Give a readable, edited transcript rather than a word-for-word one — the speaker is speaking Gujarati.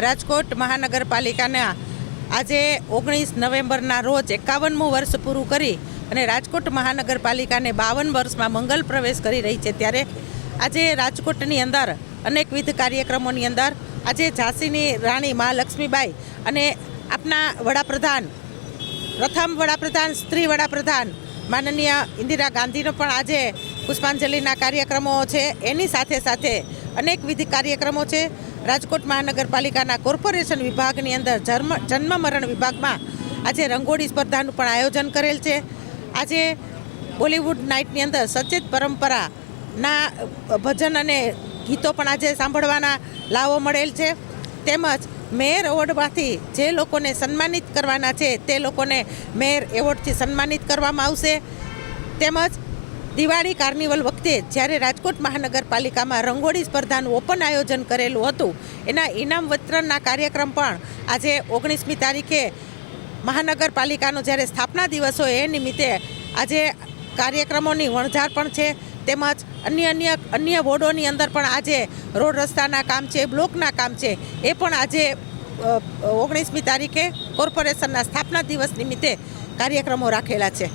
રાજકોટ મહાનગરપાલિકાના આજે 19 નવેમ્બરના રોજ 51મું વર્ષ પૂરું કરી અને રાજકોટ મહાનગરપાલિકાને 52 વર્ષમાં મંગલ પ્રવેશ કરી રહી છે, ત્યારે આજે રાજકોટની અંદર અનેકવિધ કાર્યક્રમોની અંદર આજે ઝાંસીની રાણી મા લક્ષ્મીબાઈ અને આપના વડાપ્રધાન, પ્રથમ વડાપ્રધાન, સ્ત્રી વડાપ્રધાન માનનીય ઇન્દિરા ગાંધીનો પણ આજે પુષ્પાંજલિના કાર્યક્રમો છે. એની સાથે સાથે અનેકવિધ કાર્યક્રમો છે. રાજકોટ મહાનગરપાલિકાના કોર્પોરેશન વિભાગની અંદર જન્મ મરણ વિભાગમાં આજે રંગોળી સ્પર્ધાનું પણ આયોજન કરેલ છે. આજે બોલિવૂડ નાઇટની અંદર સચેત પરંપરાના ભજન અને ગીતો પણ આજે સાંભળવાના લાવો મળેલ છે. તેમજ મેયર એવોર્ડમાંથી જે લોકોને સન્માનિત કરવાના છે તે લોકોને મેયર એવોર્ડથી સન્માનિત કરવામાં આવશે. તેમજ દિવાળી કાર્નિવલ વખતે જ્યારે રાજકોટ મહાનગરપાલિકામાં રંગોળી સ્પર્ધાનું ઓપન આયોજન કરેલું હતું, એના ઇનામ વિતરણના કાર્યક્રમ પણ આજે 19મી તારીખે મહાનગરપાલિકાનો જ્યારે સ્થાપના દિવસ હોય એ નિમિત્તે આજે કાર્યક્રમોની વણઝાર પણ છે. તેમજ અન્ય વોર્ડોની અંદર પણ આજે રોડ રસ્તાના કામ છે, બ્લોકના કામ છે, એ પણ આજે 19મી તારીખે કોર્પોરેશનના સ્થાપના દિવસ નિમિત્તે કાર્યક્રમો રાખેલા છે.